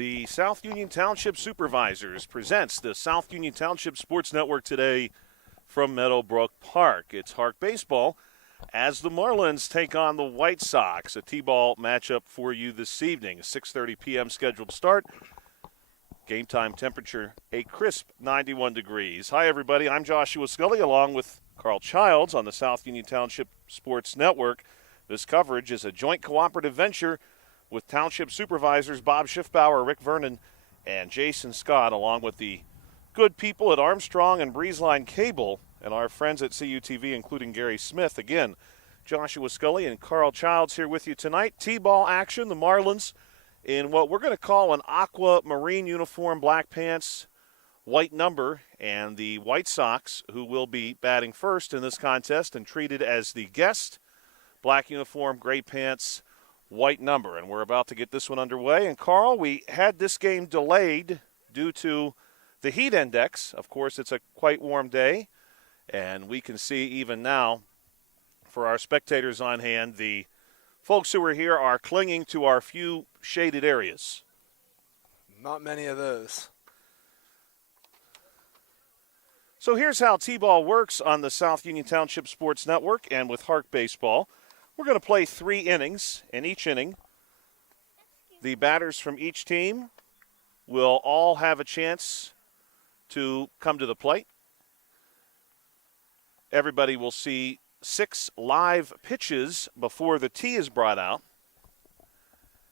The South Union Township Supervisors presents the South Union Township Sports Network today from Meadowbrook Park. It's HARC baseball as the Marlins take on the White Sox. A T-ball matchup for you this evening. A 6:30 p.m. scheduled start. Game time temperature, a crisp 91 degrees. Hi, everybody. I'm Joshua Scully along with Carl Childs on the South Union Township Sports Network. This coverage is a joint cooperative venture with Township Supervisors Bob Schiffbauer, Rick Vernon, and Jason Scott, along with the good people at Armstrong and Breezeline Cable and our friends at CUTV, including Gary Smith. Again, Joshua Scully and Carl Childs here with you tonight. T-ball action, the Marlins in what we're going to call an aqua marine uniform, black pants, white number, and the White Sox, who will be batting first in this contest and treated as the guest, black uniform, gray pants, white number. And we're about to get this one underway. And Carl, we had this game delayed due to the heat index. Of course, it's a quite warm day, and we can see even now for our spectators on hand, the folks who are here are clinging to our few shaded areas. Not many of those. So here's how T-ball works on the South Union Township Sports Network and with HARC baseball. We're going to play 3 innings. In each inning, the batters from each team will all have a chance to come to the plate. Everybody will see 6 live pitches before the tee is brought out.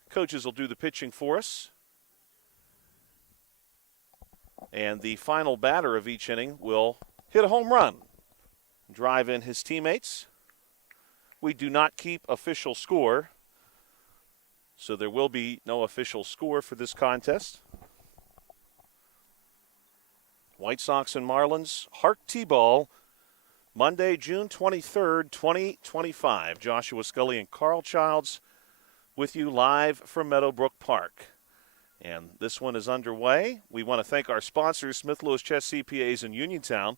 Coaches will do the pitching for us. And the final batter of each inning will hit a home run, drive in his teammates. We do not keep official score, so there will be no official score for this contest. White Sox and Marlins, HARC T-ball, Monday, June 23rd, 2025. Joshua Scully and Carl Childs with you live from Meadowbrook Park. And this one is underway. We want to thank our sponsors, Smith Lewis Chess CPAs in Uniontown,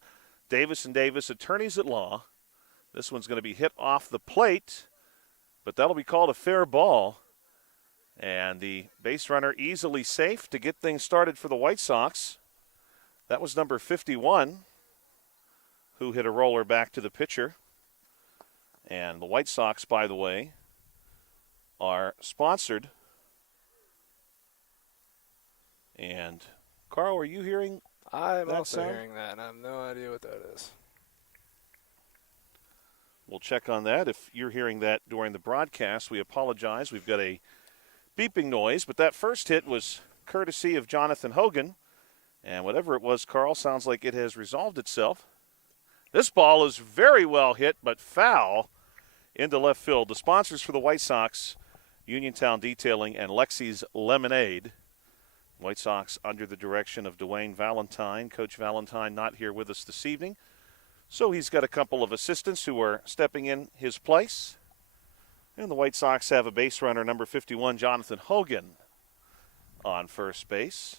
Davis & Davis Attorneys at Law. This one's going to be hit off the plate, but that'll be called a fair ball. And the base runner easily safe to get things started for the White Sox. That was number 51, who hit a roller back to the pitcher. And the White Sox, by the way, are sponsored. And, Carl, are you hearing I'm that also sound? hearing that, and I have no idea what that is. We'll check on that. If you're hearing that during the broadcast, we apologize. We've got a beeping noise, but that first hit was courtesy of Jonathan Hogan. And whatever it was, Carl, sounds like it has resolved itself. This ball is very well hit, but foul into left field. The sponsors for the White Sox, Uniontown Detailing and Lexi's Lemonade. White Sox under the direction of Dwayne Valentine. Coach Valentine not here with us this evening. So he's got a couple of assistants who are stepping in his place. And the White Sox have a base runner, number 51, Jonathan Hogan, on first base.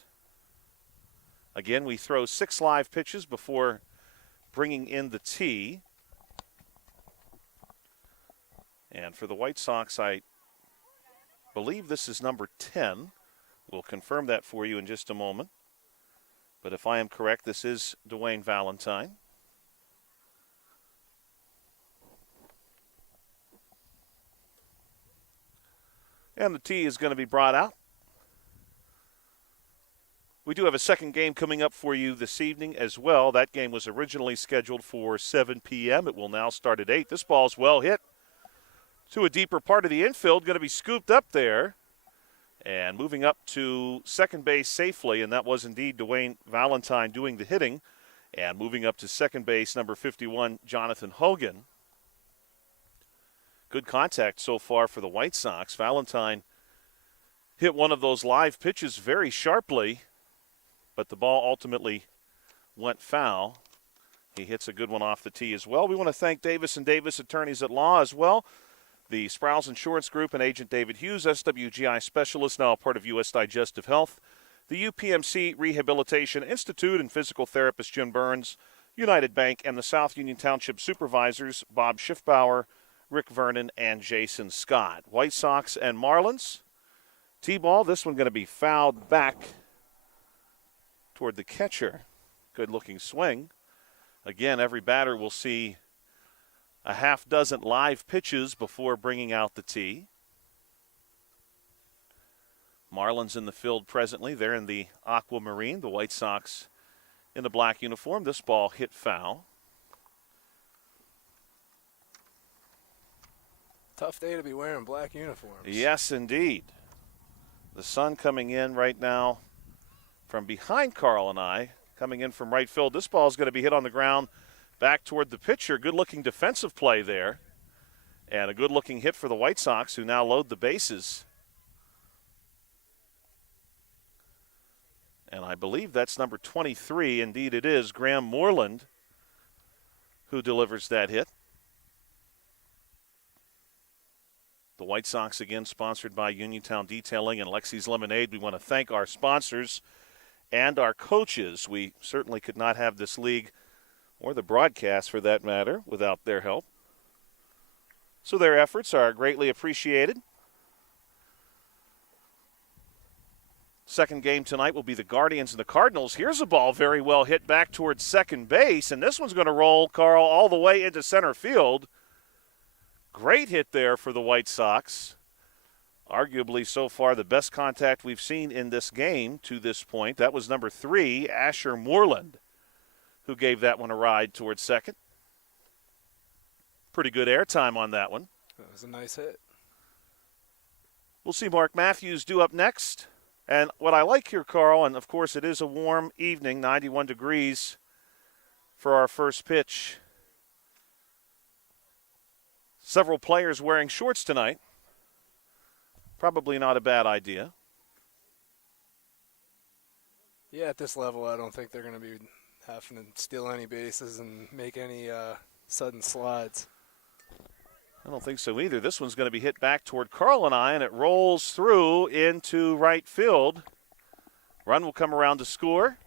Again, we throw 6 live pitches before bringing in the tee. And for the White Sox, I believe this is number 10. We'll confirm that for you in just a moment. But if I am correct, this is Dwayne Valentine. And the tee is going to be brought out. We do have a second game coming up for you this evening as well. That game was originally scheduled for 7 p.m. It will now start at 8. This ball's well hit to a deeper part of the infield. Going to be scooped up there and moving up to second base safely. And that was indeed Dwayne Valentine doing the hitting. And moving up to second base, number 51, Jonathan Hogan. Good contact so far for the White Sox. Valentine hit one of those live pitches very sharply, but the ball ultimately went foul. He hits a good one off the tee as well. We want to thank Davis & Davis Attorneys at Law as well. The Sprouse Insurance Group and Agent David Hughes, SWGI Specialist, now a part of U.S. Digestive Health. The UPMC Rehabilitation Institute and physical therapist Jim Burns, United Bank, and the South Union Township Supervisors, Bob Schiffbauer, Rick Vernon, and Jason Scott. White Sox and Marlins. T-ball, this one going to be fouled back toward the catcher. Good-looking swing. Again, every batter will see a half dozen live pitches before bringing out the tee. Marlins in the field presently. They're in the aquamarine. The White Sox in the black uniform. This ball hit foul. Tough day to be wearing black uniforms. Yes, indeed. The sun coming in right now from behind Carl and I, coming in from right field. This ball is going to be hit on the ground back toward the pitcher. Good-looking defensive play there. And a good-looking hit for the White Sox, who now load the bases. And I believe that's number 23. Indeed it is, Graham Moreland, who delivers that hit. The White Sox, again, sponsored by Uniontown Detailing and Lexi's Lemonade. We want to thank our sponsors and our coaches. We certainly could not have this league, or the broadcast for that matter, without their help. So their efforts are greatly appreciated. Second game tonight will be the Guardians and the Cardinals. Here's a ball very well hit back towards second base, and this one's going to roll, Carl, all the way into center field. Great hit there for the White Sox. Arguably so far the best contact we've seen in this game to this point. That was number 3, Asher Moreland, who gave that one a ride towards second. Pretty good airtime on that one. That was a nice hit. We'll see Mark Matthews due up next. And what I like here, Carl, and of course it is a warm evening, 91 degrees for our first pitch. Several players wearing shorts tonight. Probably not a bad idea. Yeah, at this level, I don't think they're going to be having to steal any bases and make any sudden slides. I don't think so either. This one's going to be hit back toward Carl and I, and it rolls through into right field. Run will come around to score,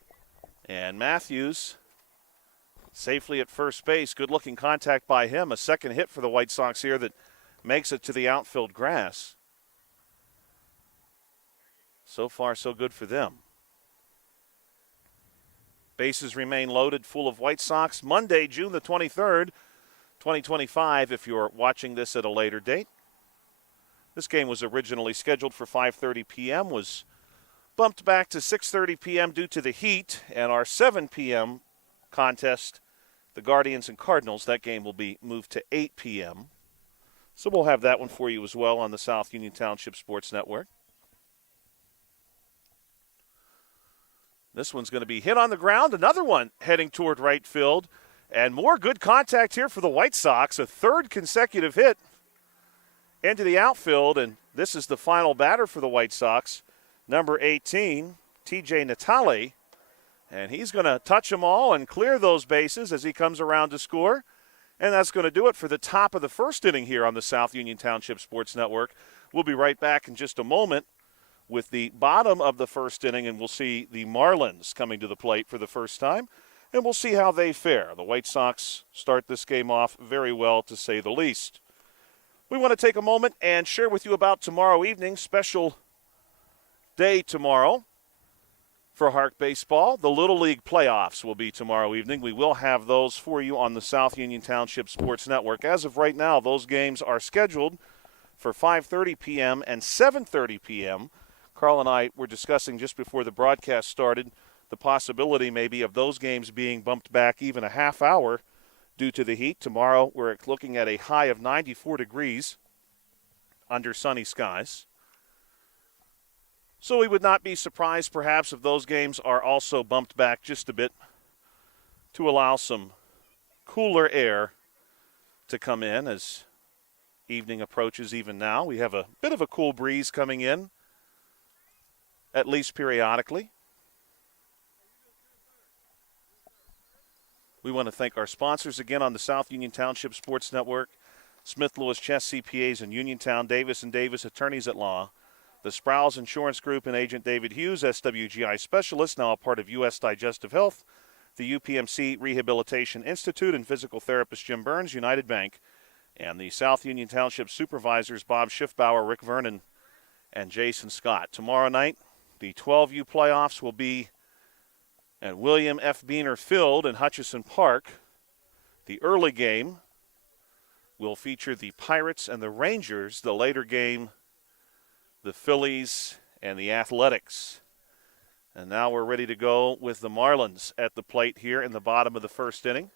and Matthews safely at first base. Good-looking contact by him. A second hit for the White Sox here that makes it to the outfield grass. So far, so good for them. Bases remain loaded, full of White Sox. Monday, June the 23rd, 2025, if you're watching this at a later date. This game was originally scheduled for 5:30 p.m., was bumped back to 6:30 p.m. due to the heat, and our 7 p.m. contest, the Guardians and Cardinals, that game will be moved to 8 p.m. So we'll have that one for you as well on the South Union Township Sports Network. This one's going to be hit on the ground. Another one heading toward right field. And more good contact here for the White Sox. A third consecutive hit into the outfield. And this is the final batter for the White Sox, number 18, TJ Natale. And he's going to touch them all and clear those bases as he comes around to score. And that's going to do it for the top of the first inning here on the South Union Township Sports Network. We'll be right back in just a moment with the bottom of the first inning, and we'll see the Marlins coming to the plate for the first time, and we'll see how they fare. The White Sox start this game off very well, to say the least. We want to take a moment and share with you about tomorrow evening, special day tomorrow for HARC Baseball. The Little League playoffs will be tomorrow evening. We will have those for you on the South Union Township Sports Network. As of right now, those games are scheduled for 5:30 p.m. and 7:30 p.m. Carl and I were discussing just before the broadcast started the possibility maybe of those games being bumped back even a half hour due to the heat. Tomorrow we're looking at a high of 94 degrees under sunny skies. So we would not be surprised perhaps if those games are also bumped back just a bit to allow some cooler air to come in as evening approaches. Even now we have a bit of a cool breeze coming in, at least periodically. We want to thank our sponsors again on the South Union Township Sports Network: Smith Lewis Chess CPAs in Uniontown, Davis & Davis Attorneys at Law, the Sproul's Insurance Group and Agent David Hughes, SWGI Specialist, now a part of U.S. Digestive Health, the UPMC Rehabilitation Institute, and physical therapist Jim Burns, United Bank, and the South Union Township Supervisors Bob Schiffbauer, Rick Vernon, and Jason Scott. Tomorrow night, the 12U playoffs will be at William F. Beaner Field in Hutchison Park. The early game will feature the Pirates and the Rangers. The later game, the Phillies and the Athletics. And now we're ready to go with the Marlins at the plate here in the bottom of the first inning.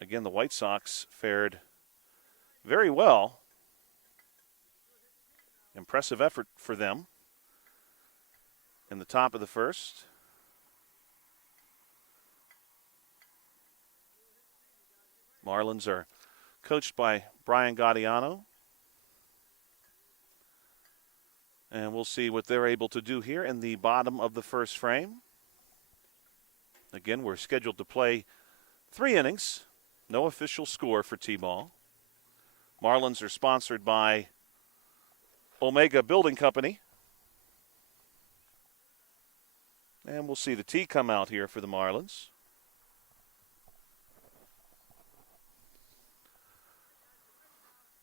Again, the White Sox fared very well. Impressive effort for them in the top of the first. Marlins are coached by Brian Gaudiano. And we'll see what they're able to do here in the bottom of the first frame. Again, we're scheduled to play 3 innings. No official score for T-ball. Marlins are sponsored by Omega Building Company. And we'll see the tee come out here for the Marlins.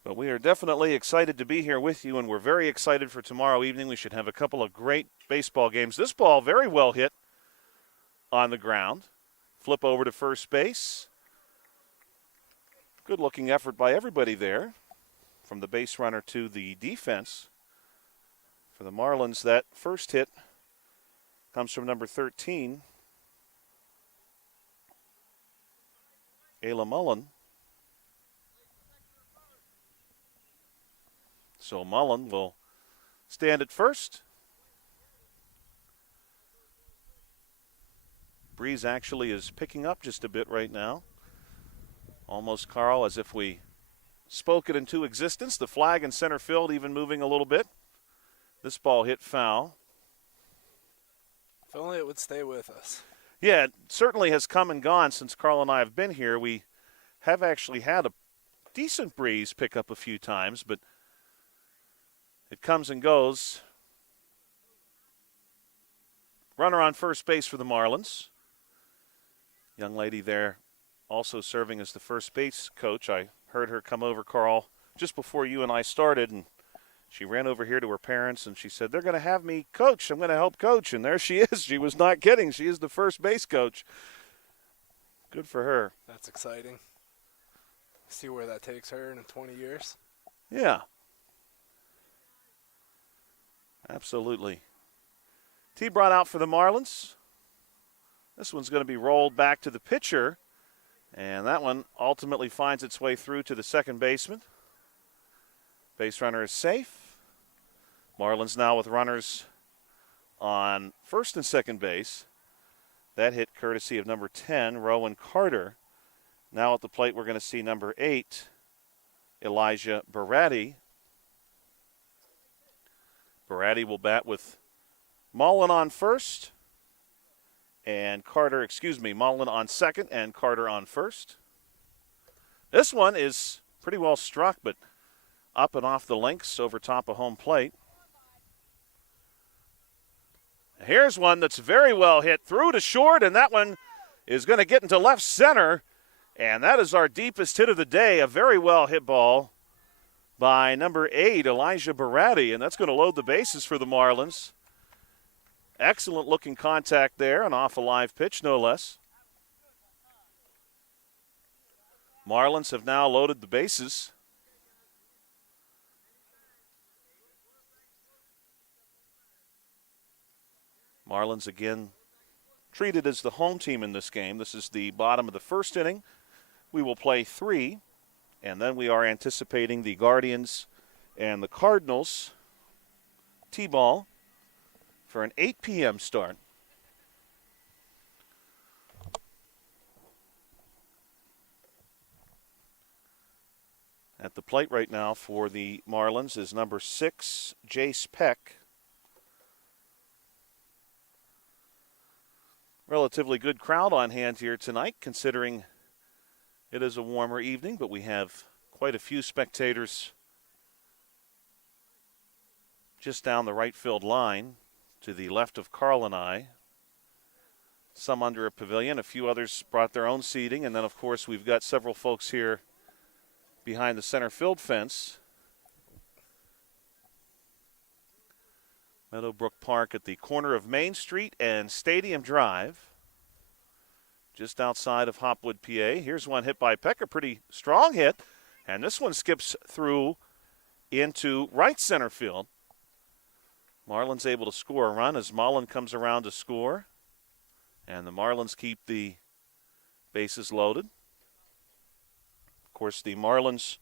But we are definitely excited to be here with you, and we're very excited for tomorrow evening. We should have a couple of great baseball games. This ball very well hit on the ground. Flip over to first base. Good-looking effort by everybody there, from the base runner to the defense. For the Marlins, that first hit comes from number 13, Ayla Mullen. So Mullen will stand at first. Breeze actually is picking up just a bit right now. Almost, Carl, as if we spoke it into existence. The flag in center field even moving a little bit. This ball hit foul. If only it would stay with us. Yeah, it certainly has come and gone since Carl and I have been here. We have actually had a decent breeze pick up a few times, but it comes and goes. Runner on first base for the Marlins. Young lady there also serving as the first base coach. I heard her come over, Carl, just before you and I started, and she ran over here to her parents, and she said, they're going to have me coach. I'm going to help coach. And there she is. She was not kidding. She is the first base coach. Good for her. That's exciting. See where that takes her in 20 years. Yeah. Absolutely. Tee brought out for the Marlins. This one's going to be rolled back to the pitcher, and that one ultimately finds its way through to the second baseman. Base runner is safe. Marlins now with runners on first and second base. That hit courtesy of number 10, Rowan Carter. Now at the plate we're going to see number 8, Elijah Baratti. Baratti will bat with Mullen on first and Carter, Mullen on second and Carter on first. This one is pretty well struck, but up and off the links over top of home plate. Here's one that's very well hit through to short, and that one is going to get into left center, and that is our deepest hit of the day. A very well hit ball by number 8, Elijah Baratti, and that's going to load the bases for the Marlins. Excellent looking contact there, an off a live pitch, no less. Marlins have now loaded the bases. Marlins again treated as the home team in this game. This is the bottom of the first inning. We will play 3. And then we are anticipating the Guardians and the Cardinals T-ball for an 8 p.m. start. At the plate right now for the Marlins is number 6, Jace Peck. Relatively good crowd on hand here tonight, considering it is a warmer evening, but we have quite a few spectators just down the right field line to the left of Carl and I. Some under a pavilion, a few others brought their own seating, and then, of course, we've got several folks here behind the center field fence. Meadowbrook Park at the corner of Main Street and Stadium Drive, just outside of Hopwood, PA. Here's one hit by Peck, a pretty strong hit, and this one skips through into right center field. Marlins able to score a run as Mullen comes around to score, and the Marlins keep the bases loaded. Of course, the Marlins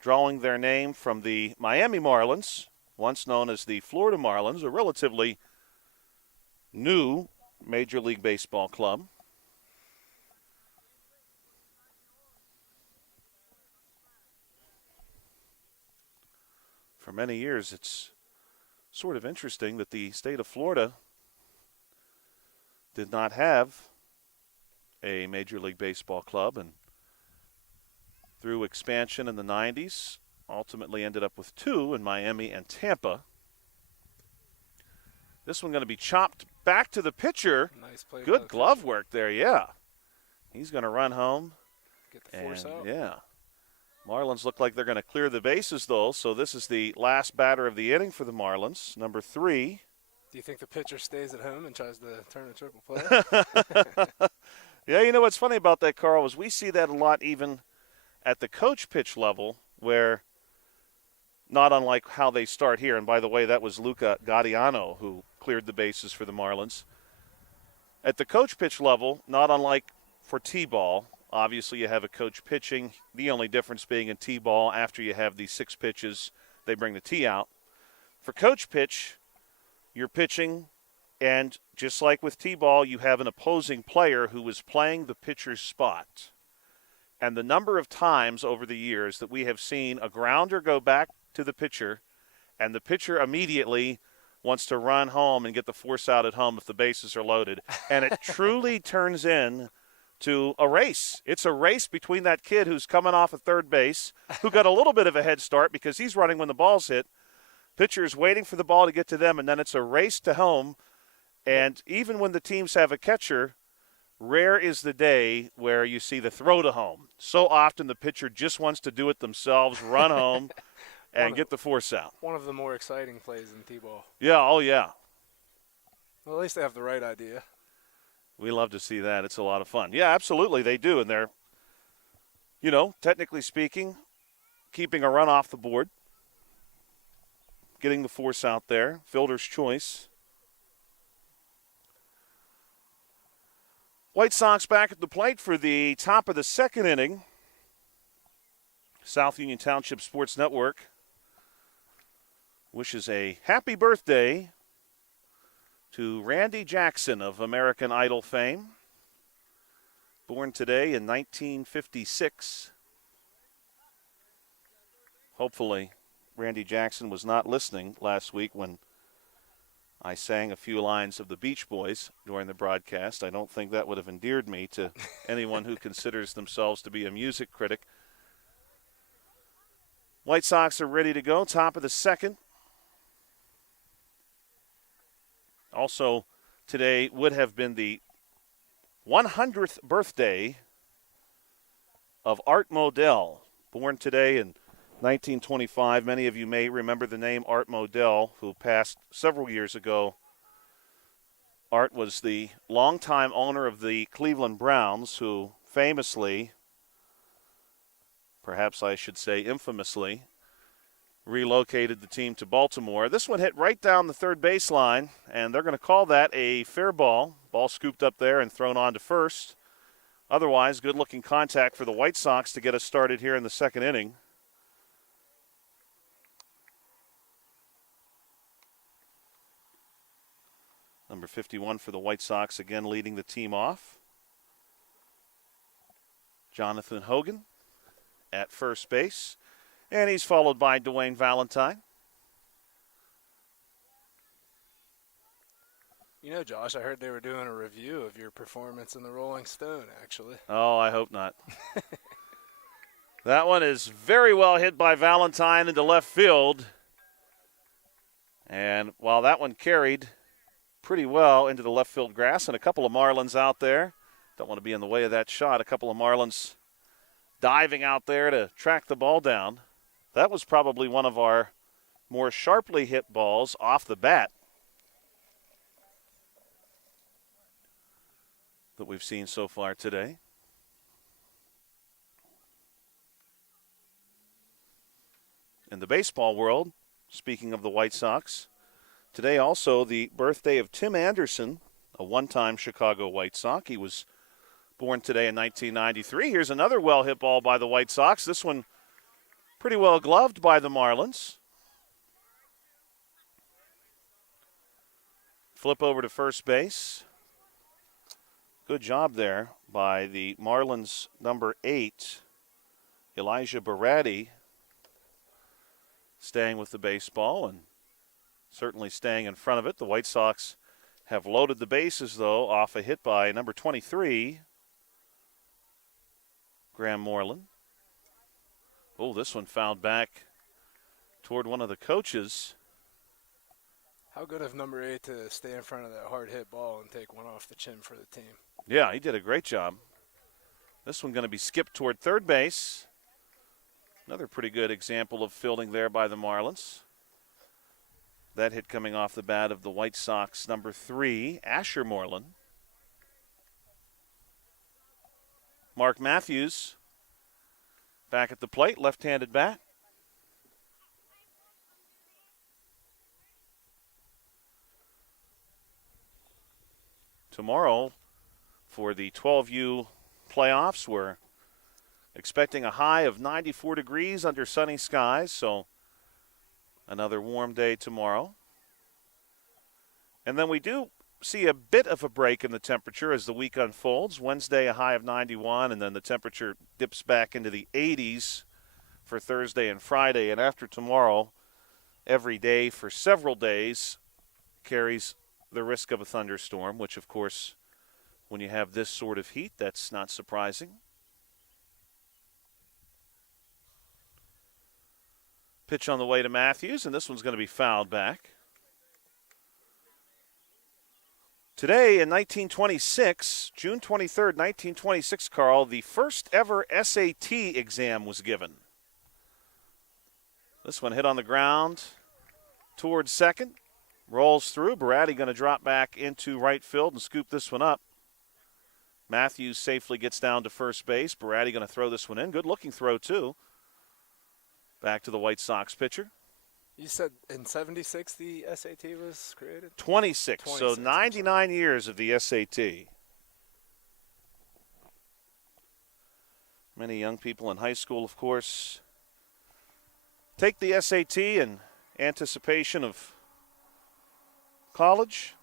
drawing their name from the Miami Marlins, once known as the Florida Marlins, a relatively new Major League Baseball club. For many years, it's sort of interesting that the state of Florida did not have a Major League Baseball club, and through expansion in the 90s, ultimately ended up with two in Miami and Tampa. This one going to be chopped back to the pitcher. Nice play. Good glove work there, yeah. He's going to run home. Get the force out. Yeah. Marlins look like they're going to clear the bases, though, so this is the last batter of the inning for the Marlins, number 3. Do you think the pitcher stays at home and tries to turn a triple play? Yeah, you know what's funny about that, Carl, is we see that a lot even at the coach pitch level, where not unlike how they start here, and by the way, that was Luca Gaudiano who cleared the bases for the Marlins. At the coach pitch level, not unlike for T-ball, obviously you have a coach pitching, the only difference being in T-ball, after you have these 6 pitches, they bring the tee out. For coach pitch, you're pitching, and just like with T-ball, you have an opposing player who is playing the pitcher's spot. And the number of times over the years that we have seen a grounder go back to the pitcher, and the pitcher immediately wants to run home and get the force out at home if the bases are loaded. And it truly turns in to a race. It's a race between that kid who's coming off of third base, who got a little bit of a head start because he's running when the ball's hit. Pitcher's waiting for the ball to get to them, and then it's a race to home. And even when the teams have a catcher, rare is the day where you see the throw to home. So often the pitcher just wants to do it themselves, run home, and get the force out. One of the more exciting plays in T-ball. Yeah, oh yeah. Well, at least they have the right idea. We love to see that. It's a lot of fun. Yeah, absolutely, they do. And they're, technically speaking, keeping a run off the board, getting the force out there, fielder's choice. White Sox back at the plate for the top of the second inning. South Union Township Sports Network wishes a happy birthday to Randy Jackson of American Idol fame. Born today in 1956. Hopefully, Randy Jackson was not listening last week when I sang a few lines of the Beach Boys during the broadcast. I don't think that would have endeared me to anyone who considers themselves to be a music critic. White Sox are ready to go, top of the second. Also, today would have been the 100th birthday of Art Modell, born today in 1925. Many of you may remember the name Art Modell, who passed several years ago. Art was the longtime owner of the Cleveland Browns, who famously, perhaps I should say infamously, relocated the team to Baltimore. This one hit right down the third baseline, and they're going to call that a fair ball. Ball scooped up there and thrown on to first. Otherwise, good-looking contact for the White Sox to get us started here in the second inning. Number 51 for the White Sox, again leading the team off. Jonathan Hogan at first base. And he's followed by Dwayne Valentine. You know, Josh, I heard they were doing a review of your performance in the Rolling Stone, actually. Oh, I hope not. That one is very well hit by Valentine into left field. And while that one carried pretty well into the left field grass, and a couple of Marlins out there. Don't want to be in the way of that shot. A couple of Marlins diving out there to track the ball down. That was probably one of our more sharply hit balls off the bat that we've seen so far today. In the baseball world, speaking of the White Sox, today also the birthday of Tim Anderson, a one-time Chicago White Sox. He was born today in 1993. Here's another well-hit ball by the White Sox. This one pretty well gloved by the Marlins. Flip over to first base. Good job there by the Marlins number 8, Elijah Baratti, staying with the baseball and certainly staying in front of it. The White Sox have loaded the bases, though, off a hit by number 23, Graham Moreland. Oh, this one fouled back toward one of the coaches. How good of number 8 to stay in front of that hard hit ball and take one off the chin for the team. Yeah, he did a great job. This one going to be skipped toward third base. Another pretty good example of fielding there by the Marlins. That hit coming off the bat of the White Sox number 3, Asher Moreland. Mark Matthews back at the plate, left-handed bat. Tomorrow, for the 12U playoffs, we're expecting a high of 94 degrees under sunny skies, so another warm day tomorrow. And then we do see a bit of a break in the temperature as the week unfolds. Wednesday, a high of 91, and then the temperature dips back into the 80s for Thursday and Friday. And after tomorrow, every day for several days carries the risk of a thunderstorm, which, of course, when you have this sort of heat, that's not surprising. Pitch on the way to Matthews, and this one's going to be fouled back. Today in 1926, June 23rd, 1926, Carl, the first ever SAT exam was given. This one hit on the ground towards second. Rolls through. Baratti going to drop back into right field and scoop this one up. Matthews safely gets down to first base. Baratti going to throw this one in. Good looking throw, too. Back to the White Sox pitcher. You said in 76 the SAT was created? 26. So 99 years of the SAT. Many young people in high school, of course, take the SAT in anticipation of college.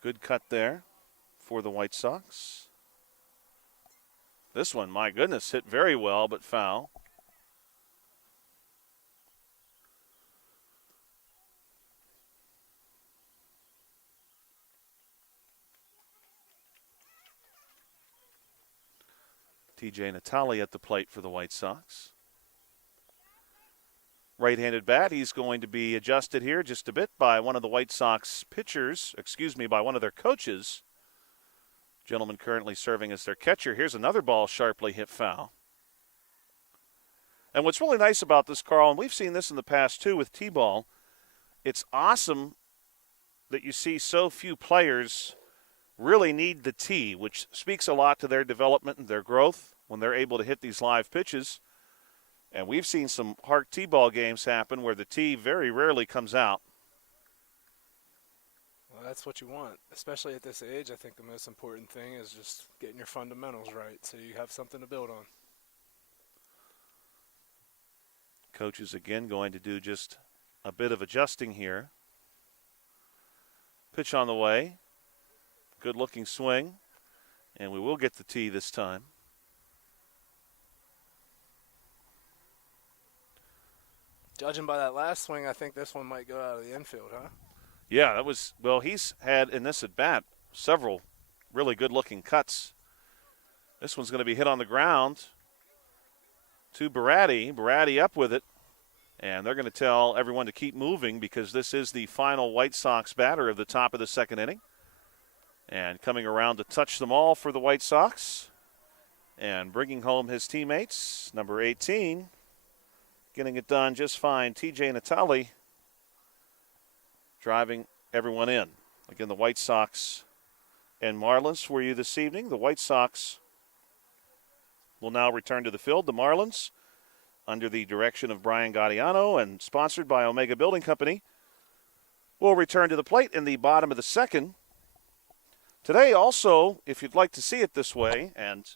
Good cut there for the White Sox. This one, my goodness, hit very well, but foul. TJ Natale at the plate for the White Sox. Right-handed bat, he's going to be adjusted here just a bit by one of the White Sox pitchers, by one of their coaches. Gentleman currently serving as their catcher. Here's another ball sharply hit foul. And what's really nice about this, Carl, and we've seen this in the past too with T-ball, it's awesome that you see so few players really need the tee, which speaks a lot to their development and their growth when they're able to hit these live pitches. And we've seen some HARC T-ball games happen where the tee very rarely comes out. Well, that's what you want, especially at this age. I think the most important thing is just getting your fundamentals right so you have something to build on. Coach is again going to do just a bit of adjusting here. Pitch on the way. Good-looking swing. And we will get the tee this time. Judging by that last swing, I think this one might go out of the infield, huh? Yeah, that was, well, he's had in this at-bat several really good-looking cuts. This one's going to be hit on the ground to Baratti. Baratti up with it. And they're going to tell everyone to keep moving because this is the final White Sox batter of the top of the second inning. And coming around to touch them all for the White Sox. And bringing home his teammates, number 18. Getting it done just fine. TJ Natale driving everyone in. Again, the White Sox and Marlins for you this evening. The White Sox will now return to the field. The Marlins, under the direction of Brian Gaudiano and sponsored by Omega Building Company, will return to the plate in the bottom of the second. Today also, if you'd like to see it this way, and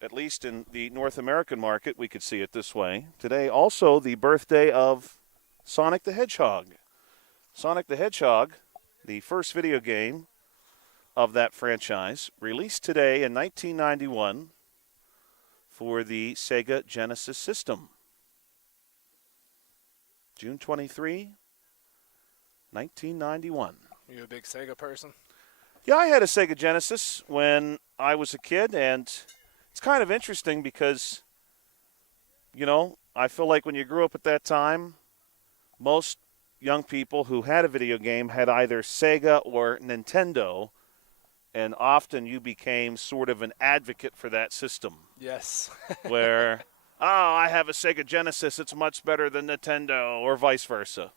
at least in the North American market we could see it this way, today also the birthday of Sonic the Hedgehog. Sonic the Hedgehog, the first video game of that franchise, released today in 1991 for the Sega Genesis system. June 23, 1991. You a big Sega person? Yeah, I had a Sega Genesis when I was a kid, and it's kind of interesting because, you know, I feel like when you grew up at that time, most young people who had a video game had either Sega or Nintendo, and often you became sort of an advocate for that system. Yes. Where, oh, I have a Sega Genesis, it's much better than Nintendo, or vice versa.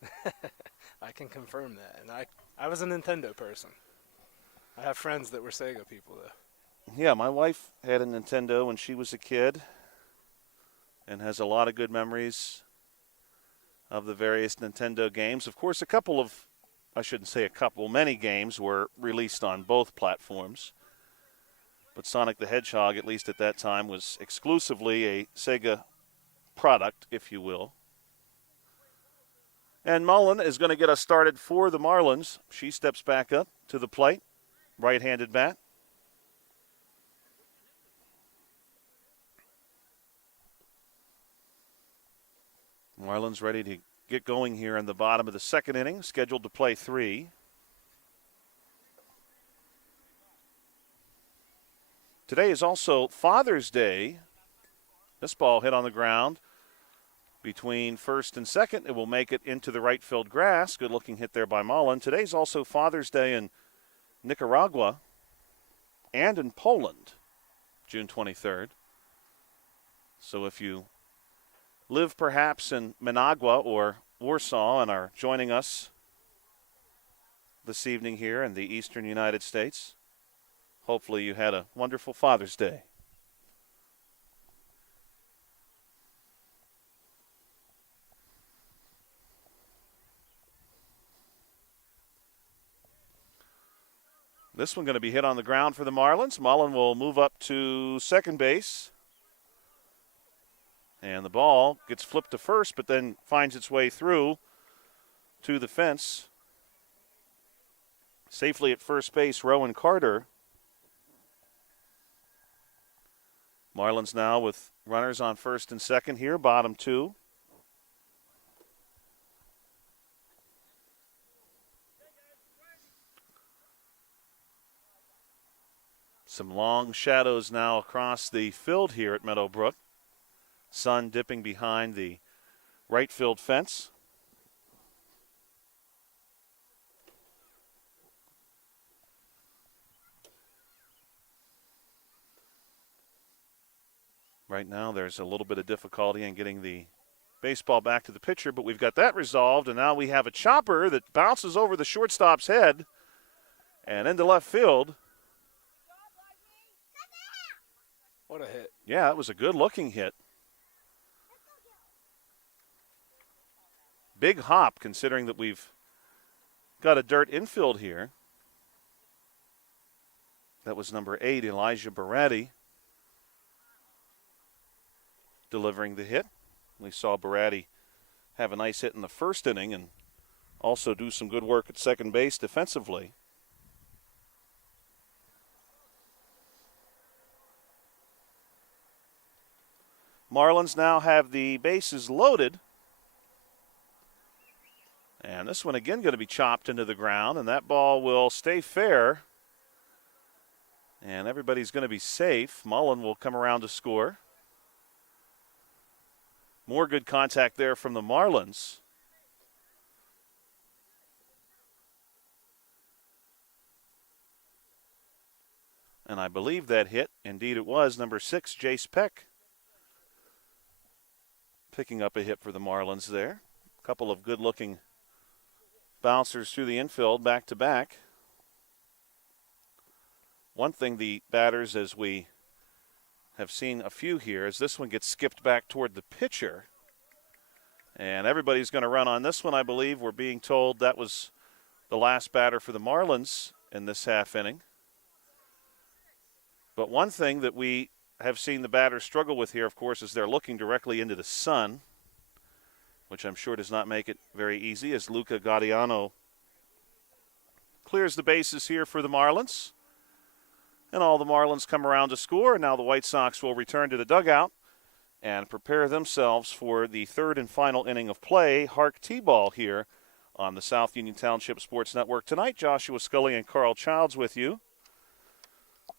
I can confirm that. And I was a Nintendo person. I have friends that were Sega people, though. Yeah, my wife had a Nintendo when she was a kid and has a lot of good memories of the various Nintendo games. Of course, many games were released on both platforms. But Sonic the Hedgehog, at least at that time, was exclusively a Sega product, if you will. And Mullen is going to get us started for the Marlins. She steps back up to the plate, right-handed bat. Marlins ready to get going here in the bottom of the second inning, scheduled to play 3. Today is also Father's Day. This ball hit on the ground between first and second. It will make it into the right field grass. Good looking hit there by Mullen. Today's also Father's Day in Nicaragua and in Poland, June 23rd. So if you live perhaps in Managua or Warsaw and are joining us this evening here in the eastern United States, hopefully you had a wonderful Father's Day. This one going to be hit on the ground for the Marlins. Mullen will move up to second base. And the ball gets flipped to first, but then finds its way through to the fence. Safely at first base, Rowan Carter. Marlins now with runners on first and second here, bottom 2. Some long shadows now across the field here at Meadowbrook. Sun dipping behind the right field fence. Right now there's a little bit of difficulty in getting the baseball back to the pitcher, but we've got that resolved, and now we have a chopper that bounces over the shortstop's head and into left field. What a hit. Yeah, that was a good-looking hit. Big hop, considering that we've got a dirt infield here. That was number 8, Elijah Baratti, delivering the hit. We saw Baratti have a nice hit in the first inning and also do some good work at second base defensively. Marlins now have the bases loaded. And this one again going to be chopped into the ground, and that ball will stay fair. And everybody's going to be safe. Mullen will come around to score. More good contact there from the Marlins. And I believe that hit, indeed it was, number 6, Jace Peck, picking up a hit for the Marlins there. A couple of good-looking Bouncers through the infield, back to back. One thing the batters, as we have seen a few here, is this one gets skipped back toward the pitcher. And everybody's going to run on this one, I believe. We're being told that was the last batter for the Marlins in this half inning. But one thing that we have seen the batters struggle with here, of course, is they're looking directly into the sun, which I'm sure does not make it very easy, as Luca Gaudiano clears the bases here for the Marlins. And all the Marlins come around to score, and now the White Sox will return to the dugout and prepare themselves for the third and final inning of play. HARC T-ball here on the South Union Township Sports Network tonight. Joshua Scully and Carl Childs with you.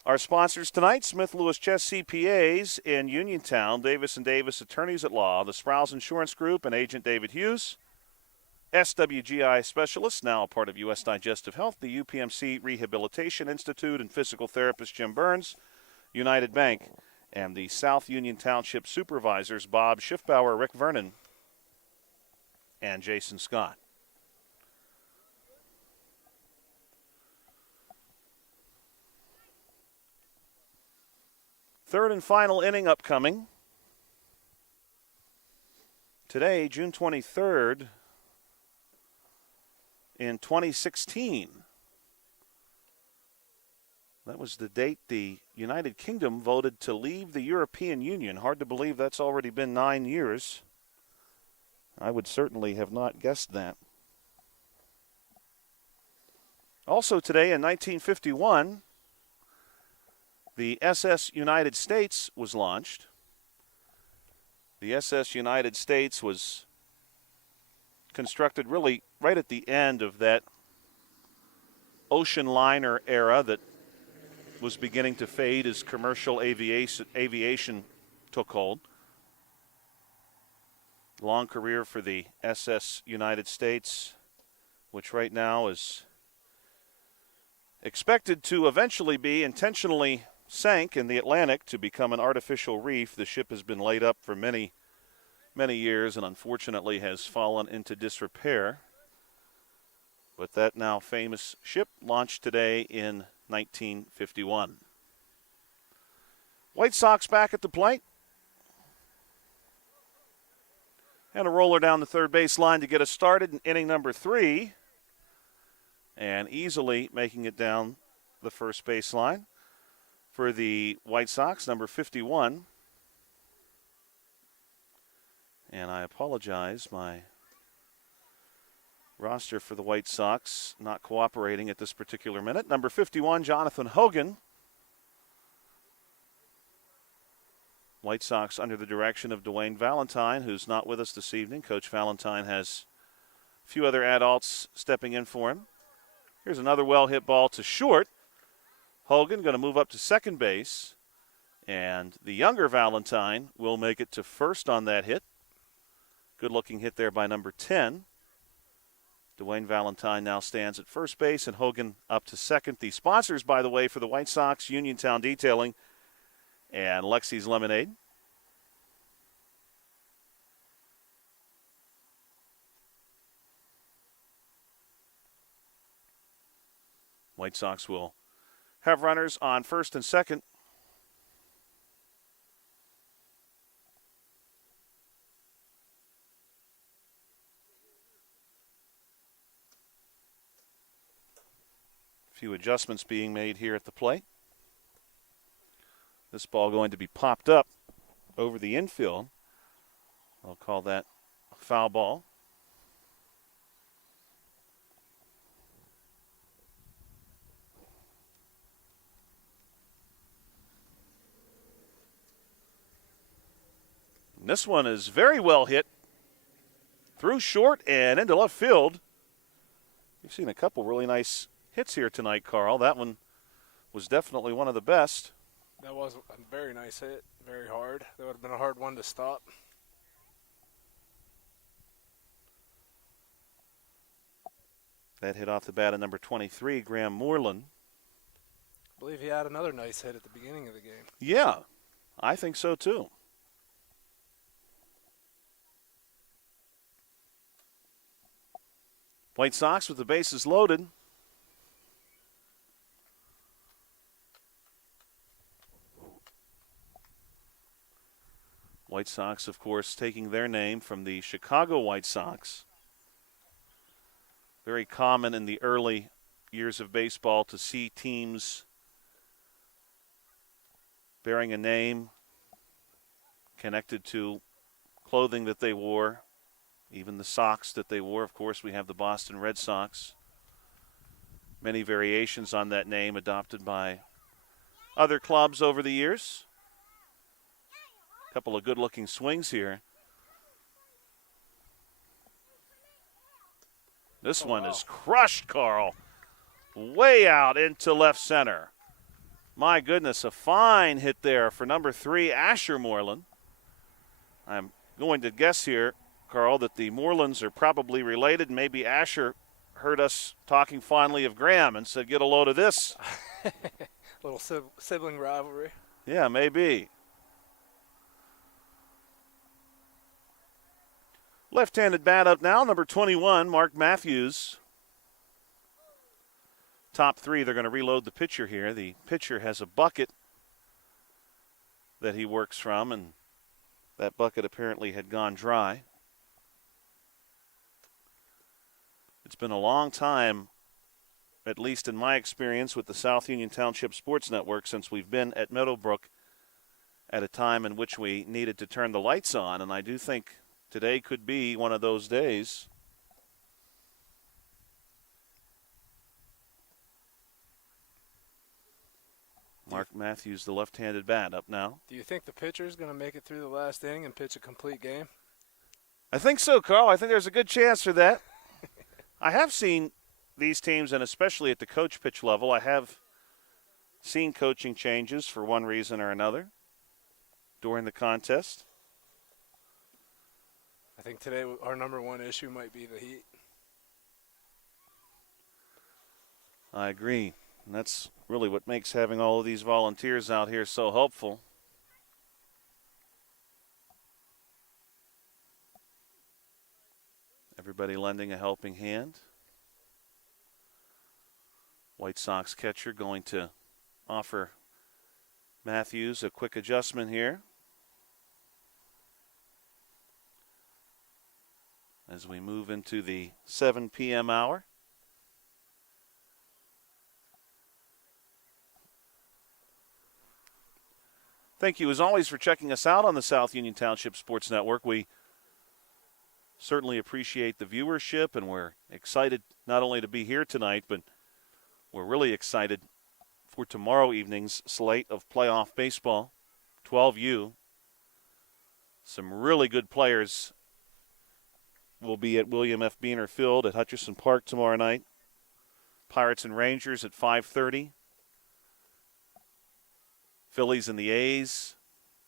Our sponsors tonight, Smith Lewis Chess CPAs in Uniontown, Davis & Davis Attorneys at Law, the Sprouse Insurance Group, and Agent David Hughes. SWGI Specialists, now a part of U.S. Digestive Health, the UPMC Rehabilitation Institute, and physical therapist Jim Burns, United Bank, and the South Union Township Supervisors, Bob Schiffbauer, Rick Vernon, and Jason Scott. Third and final inning upcoming. Today, June 23rd, in 2016. That was the date the United Kingdom voted to leave the European Union. Hard to believe that's already been 9 years. I would certainly have not guessed that. Also today in 1951, the SS United States was launched. The SS United States was constructed really right at the end of that ocean liner era that was beginning to fade as commercial aviation took hold. Long career for the SS United States, which right now is expected to eventually be intentionally sank in the Atlantic to become an artificial reef. The ship has been laid up for many years and unfortunately has fallen into disrepair. But that now famous ship launched today in 1951. White Sox back at the plate. And a roller down the third base line to get us started in inning number 3. And easily making it down the first base line for the White Sox, number 51. And I apologize, my roster for the White Sox not cooperating at this particular minute. Number 51, Jonathan Hogan. White Sox under the direction of Dwayne Valentine, who's not with us this evening. Coach Valentine has a few other adults stepping in for him. Here's another well-hit ball to short. Hogan going to move up to second base, and the younger Valentine will make it to first on that hit. Good-looking hit there by number 10. Dwayne Valentine now stands at first base, and Hogan up to second. The sponsors, by the way, for the White Sox, Uniontown Detailing and Lexi's Lemonade. White Sox will have runners on first and second. A few adjustments being made here at the plate. This ball going to be popped up over the infield. I'll call that a foul ball. And this one is very well hit through short and into left field. You've seen a couple really nice hits here tonight, Carl. That one was definitely one of the best. That was a very nice hit, very hard. That would have been a hard one to stop. That hit off the bat of number 23, Graham Moreland. I believe he had another nice hit at the beginning of the game. Yeah, I think so too. White Sox with the bases loaded. White Sox, of course, taking their name from the Chicago White Sox. Very common in the early years of baseball to see teams bearing a name connected to clothing that they wore, even the socks that they wore. Of course, we have the Boston Red Sox. Many variations on that name adopted by other clubs over the years. A couple of good-looking swings here. This one is crushed, Carl. Way out into left center. My goodness, a fine hit there for number 3, Asher Moreland. I'm going to guess here, Carl, that the Morelands are probably related. Maybe Asher heard us talking fondly of Graham and said, get a load of this. Little sibling rivalry. Yeah, maybe. Left-handed bat up now, number 21, Mark Matthews. Top 3, they're going to reload the pitcher here. The pitcher has a bucket that he works from, and that bucket apparently had gone dry. It's been a long time, at least in my experience with the South Union Township Sports Network, since we've been at Meadowbrook at a time in which we needed to turn the lights on, and I do think today could be one of those days. Mark Matthews, the left-handed bat, up now. Do you think the pitcher is going to make it through the last inning and pitch a complete game? I think so, Carl. I think there's a good chance for that. I have seen these teams, and especially at the coach pitch level, I have seen coaching changes for one reason or another during the contest. I think today our number one issue might be the heat. I agree. And that's really what makes having all of these volunteers out here so helpful. Everybody lending a helping hand. White Sox catcher going to offer Matthews a quick adjustment here as we move into the 7 p.m. hour. Thank you, as always, for checking us out on the South Union Township Sports Network. We certainly appreciate the viewership, and we're excited not only to be here tonight, but we're really excited for tomorrow evening's slate of playoff baseball, 12U. Some really good players will be at William F. Beaner Field at Hutcherson Park tomorrow night. Pirates and Rangers at 5:30. Phillies and the A's,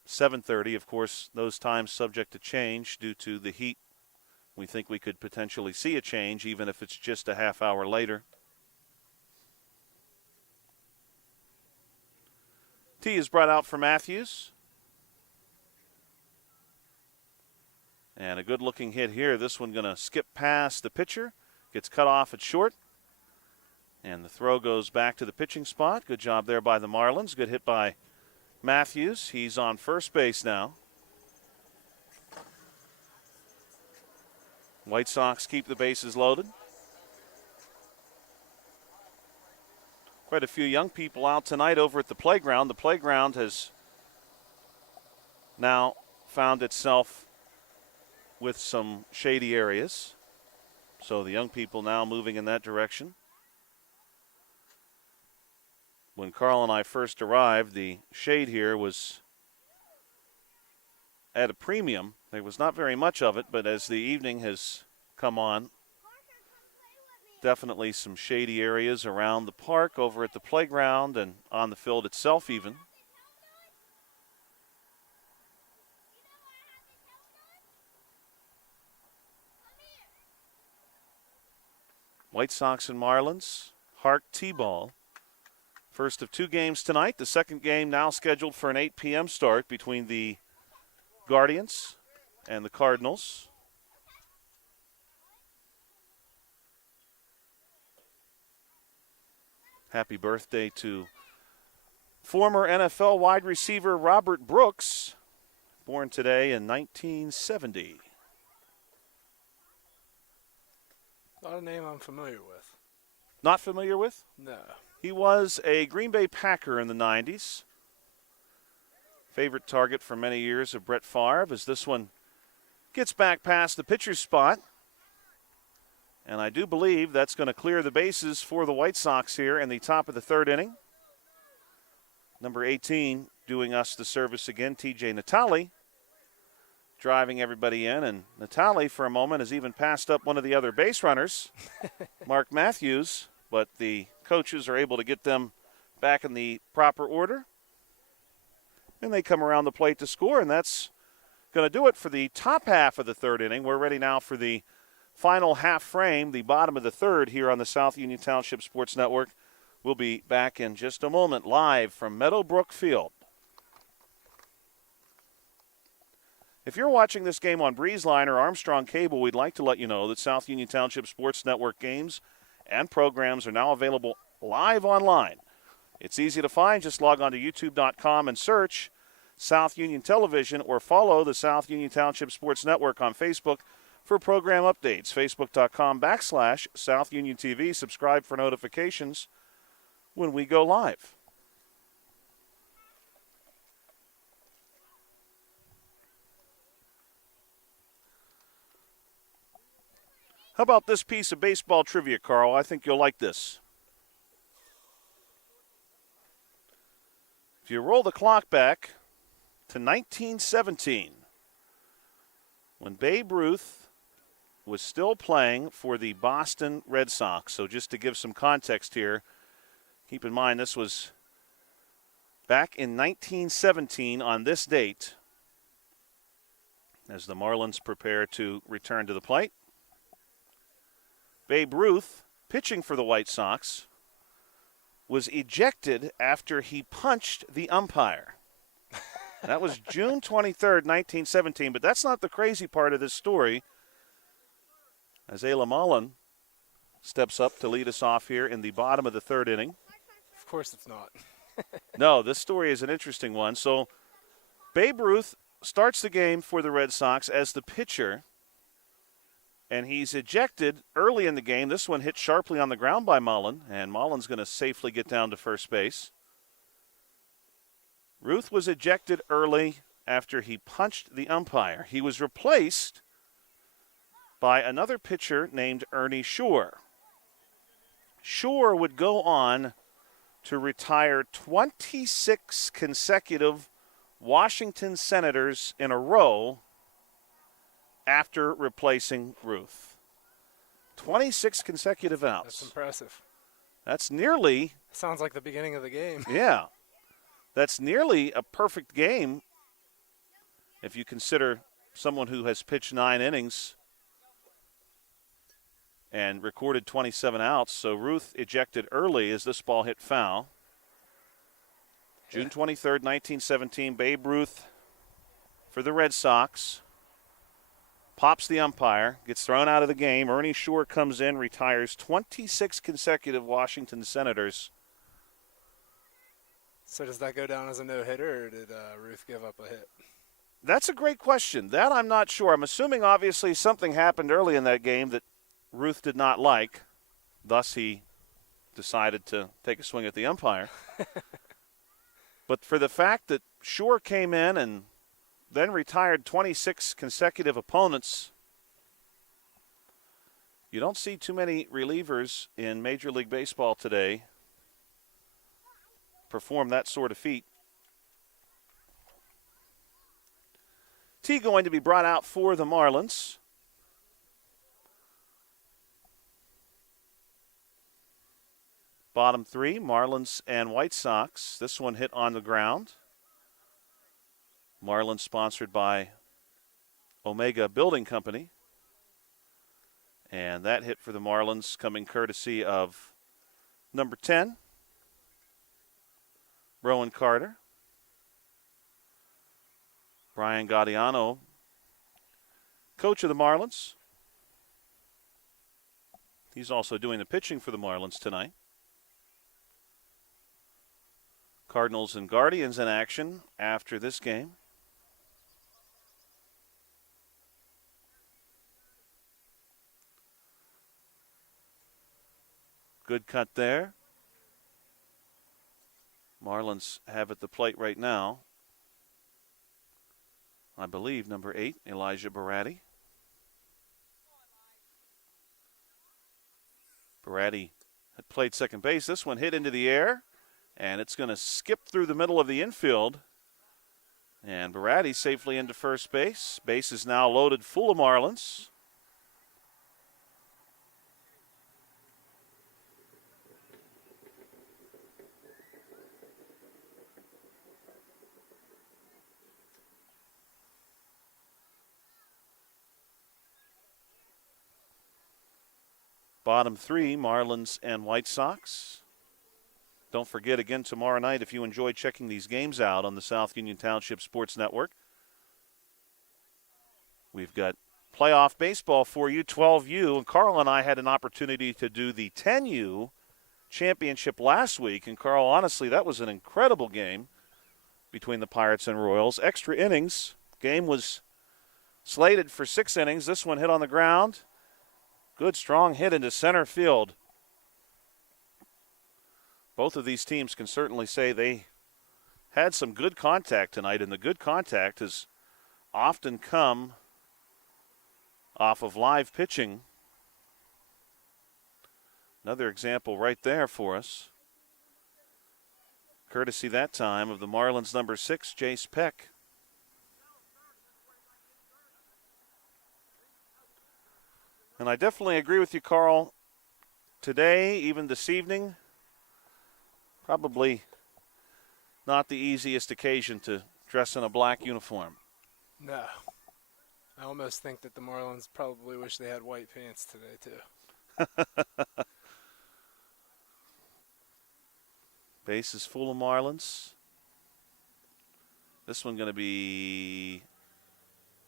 7:30. Of course, those times subject to change due to the heat. We think we could potentially see a change, even if it's just a half hour later. Tee is brought out for Matthews. And a good-looking hit here. This one going to skip past the pitcher. Gets cut off at short. And the throw goes back to the pitching spot. Good job there by the Marlins. Good hit by Matthews. He's on first base now. White Sox keep the bases loaded. Quite a few young people out tonight over at the playground. The playground has now found itself with some shady areas. So the young people now moving in that direction. When Carl and I first arrived, the shade here was at a premium. There was not very much of it, but as the evening has come on, definitely some shady areas around the park, over at the playground, and on the field itself even. White Sox and Marlins, HARC T-ball. First of 2 games tonight. The second game now scheduled for an 8 p.m. start between the Guardians and the Cardinals. Happy birthday to former NFL wide receiver Robert Brooks, born today in 1970. Not a name I'm familiar with. Not familiar with? No. He was a Green Bay Packer in the 90s. Favorite target for many years of Brett Favre as this one gets back past the pitcher's spot. And I do believe that's going to clear the bases for the White Sox here in the top of the third inning. Number 18 doing us the service again, TJ Natale, driving everybody in. And Natale, for a moment, has even passed up one of the other base runners, Mark Matthews. But the coaches are able to get them back in the proper order. And they come around the plate to score, and that's going to do it for the top half of the third inning. We're ready now for the final half frame, the bottom of the third here on the South Union Township Sports Network. We'll be back in just a moment, live from Meadowbrook Field. If you're watching this game on BreezeLine or Armstrong Cable, we'd like to let you know that South Union Township Sports Network games and programs are now available live online. It's easy to find. Just log on to youtube.com and search South Union Television or follow the South Union Township Sports Network on Facebook for program updates. Facebook.com/South Union TV. Subscribe for notifications when we go live. How about this piece of baseball trivia, Carl? I think you'll like this. If you roll the clock back to 1917, when Babe Ruth was still playing for the Boston Red Sox. So just to give some context here, keep in mind this was back in 1917 on this date as the Marlins prepare to return to the plate. Babe Ruth, pitching for the White Sox, was ejected after he punched the umpire. That was June 23rd, 1917, but that's not the crazy part of this story. As Ayla Mullen steps up to lead us off here in the bottom of the third inning. Of course it's not. No, this story is an interesting one. So Babe Ruth starts the game for the Red Sox as the pitcher, and he's ejected early in the game. This one hit sharply on the ground by Mullen, and Mullen's going to safely get down to first base. Ruth was ejected early after he punched the umpire. He was replaced by another pitcher named Ernie Shore. Shore would go on to retire 26 consecutive Washington Senators in a row after replacing Ruth. 26 consecutive outs. That's impressive. That's nearly... Sounds like the beginning of the game. Yeah. That's nearly a perfect game if you consider someone who has pitched 9 innings and recorded 27 outs. So Ruth ejected early as this ball hit foul. June 23rd, 1917, Babe Ruth for the Red Sox. Pops the umpire, gets thrown out of the game. Ernie Shore comes in, retires 26 consecutive Washington Senators. So does that go down as a no-hitter, or did Ruth give up a hit? That's a great question. That I'm not sure. I'm assuming, obviously, something happened early in that game that Ruth did not like. Thus, he decided to take a swing at the umpire. But for the fact that Shore came in and then retired 26 consecutive opponents, you don't see too many relievers in Major League Baseball today perform that sort of feat. Tee going to be brought out for the Marlins. Bottom three, Marlins and White Sox. This one hit on the ground. Marlins sponsored by Omega Building Company. And that hit for the Marlins coming courtesy of number 10, Rowan Carter. Brian Gaudiano, coach of the Marlins. He's also doing the pitching for the Marlins tonight. Cardinals and Guardians in action after this game. Good cut there. Marlins have at the plate right now, I believe, number 8, Elijah Baratti. Baratti had played second base. This one hit into the air, and it's going to skip through the middle of the infield. And Baratti safely into first base. Base is now loaded full of Marlins. Bottom 3, Marlins and White Sox. Don't forget, again, tomorrow night, if you enjoy checking these games out on the South Union Township Sports Network, we've got playoff baseball for you, 12U. And Carl and I had an opportunity to do the 10U championship last week. And, Carl, honestly, that was an incredible game between the Pirates and Royals. Extra innings. Game was slated for 6 innings. This one hit on the ground. Good, strong hit into center field. Both of these teams can certainly say they had some good contact tonight, and the good contact has often come off of live pitching. Another example right there for us. Courtesy that time of the Marlins number 6, Jace Peck. And I definitely agree with you, Carl. Today, even this evening, probably not the easiest occasion to dress in a black uniform. No. I almost think that the Marlins probably wish they had white pants today, too. Base is full of Marlins. This one going to be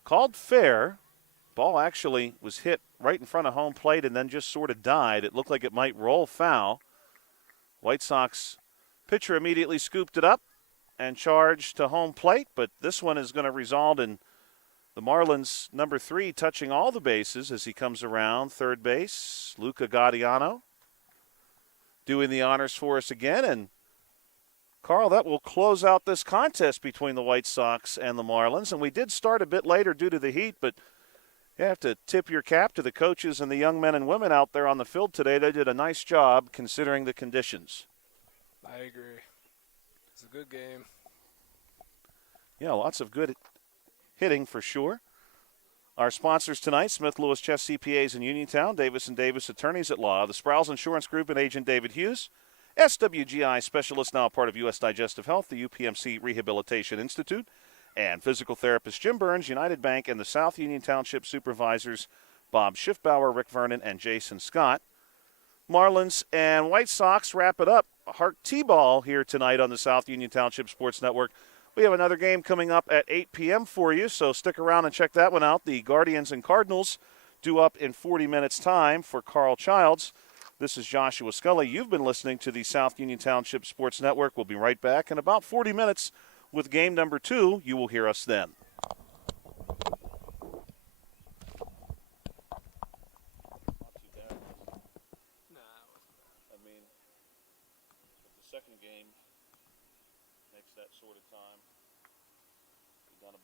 called fair. Ball actually was hit right in front of home plate and then just sort of died. It looked like it might roll foul. White Sox pitcher immediately scooped it up and charged to home plate, but this one is going to result in the Marlins number 3 touching all the bases as he comes around third base. Luca Gaudiano doing the honors for us again. And, Carl, that will close out this contest between the White Sox and the Marlins. And we did start a bit later due to the heat, but you have to tip your cap to the coaches and the young men and women out there on the field today. They did a nice job considering the conditions. I agree. It's a good game. Yeah, lots of good hitting for sure. Our sponsors tonight, Smith Lewis Chess CPAs in Uniontown, Davis & Davis Attorneys at Law, the Sproul's Insurance Group and Agent David Hughes, SWGI Specialist, now part of U.S. Digestive Health, the UPMC Rehabilitation Institute, and physical therapist Jim Burns, United Bank, and the South Union Township Supervisors Bob Schiffbauer, Rick Vernon, and Jason Scott. Marlins and White Sox wrap it up. HARC T-ball here tonight on the South Union Township Sports Network. We have another game coming up at 8 p.m. for you, so stick around and check that one out. The Guardians and Cardinals due up in 40 minutes' time for Carl Childs. This is Joshua Scully. You've been listening to the South Union Township Sports Network. We'll be right back in about 40 minutes with game number 2. You will hear us then.